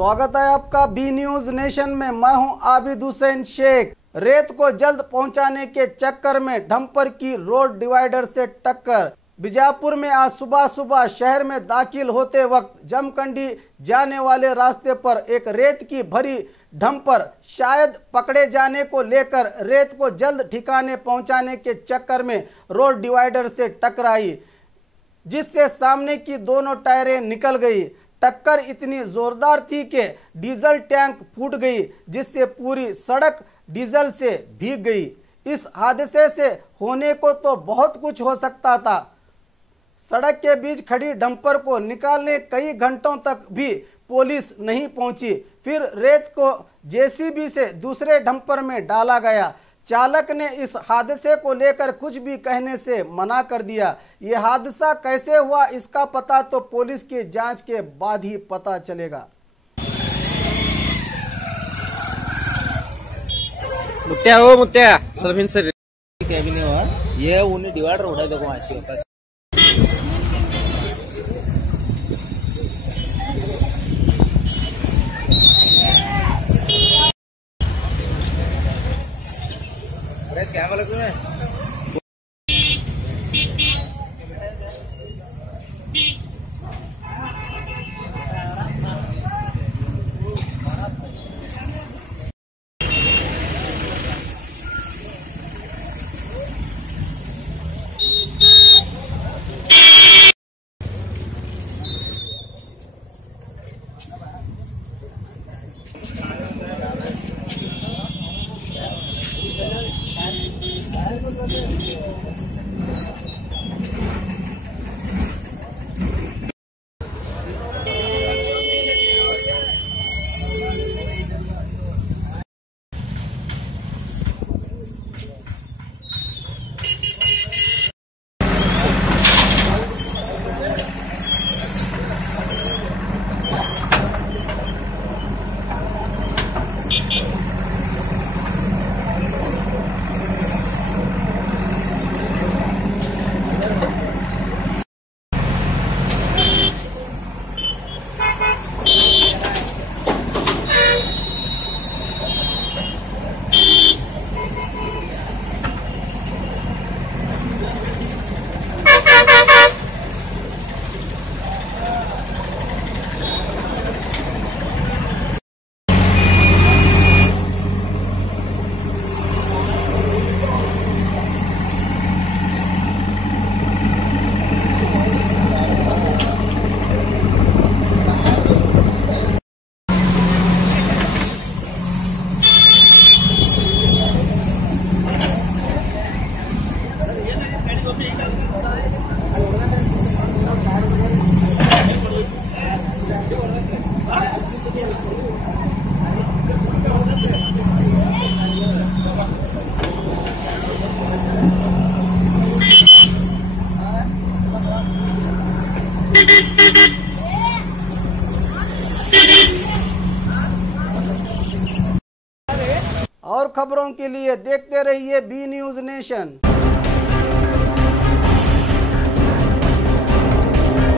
स्वागत है आपका बी न्यूज नेशन में। मैं हूं आबिद हुसैन शेख। रेत को जल्द पहुंचाने के चक्कर में डंपर की रोड डिवाइडर से टक्कर। बीजापुर में आज सुबह सुबह शहर में दाखिल होते वक्त जमखंडी जाने वाले रास्ते पर एक रेत की भरी डंपर शायद पकड़े जाने को लेकर रेत को जल्द ठिकाने पहुंचाने के चक्कर में रोड डिवाइडर से टकराई, जिससे सामने की दोनों टायरें निकल गई। टक्कर इतनी जोरदार थी कि डीजल टैंक फूट गई, जिससे पूरी सड़क डीजल से भीग गई। इस हादसे से होने को तो बहुत कुछ हो सकता था। सड़क के बीच खड़ी डंपर को निकालने कई घंटों तक भी पुलिस नहीं पहुंची। फिर रेत को जेसीबी से दूसरे डंपर में डाला गया। चालक ने इस हादसे को लेकर कुछ भी कहने से मना कर दिया। ये हादसा कैसे हुआ इसका पता तो पुलिस की जांच के बाद ही पता चलेगा। मुत्या हो मुत्या सरबिन सर क्या भी नहीं हुआ। ये उन्हें डिवाइडर उड़ा देखो ऐसे होता है। क्या वाला क्यों है? और खबरों के लिए देखते रहिए बी न्यूज नेशन।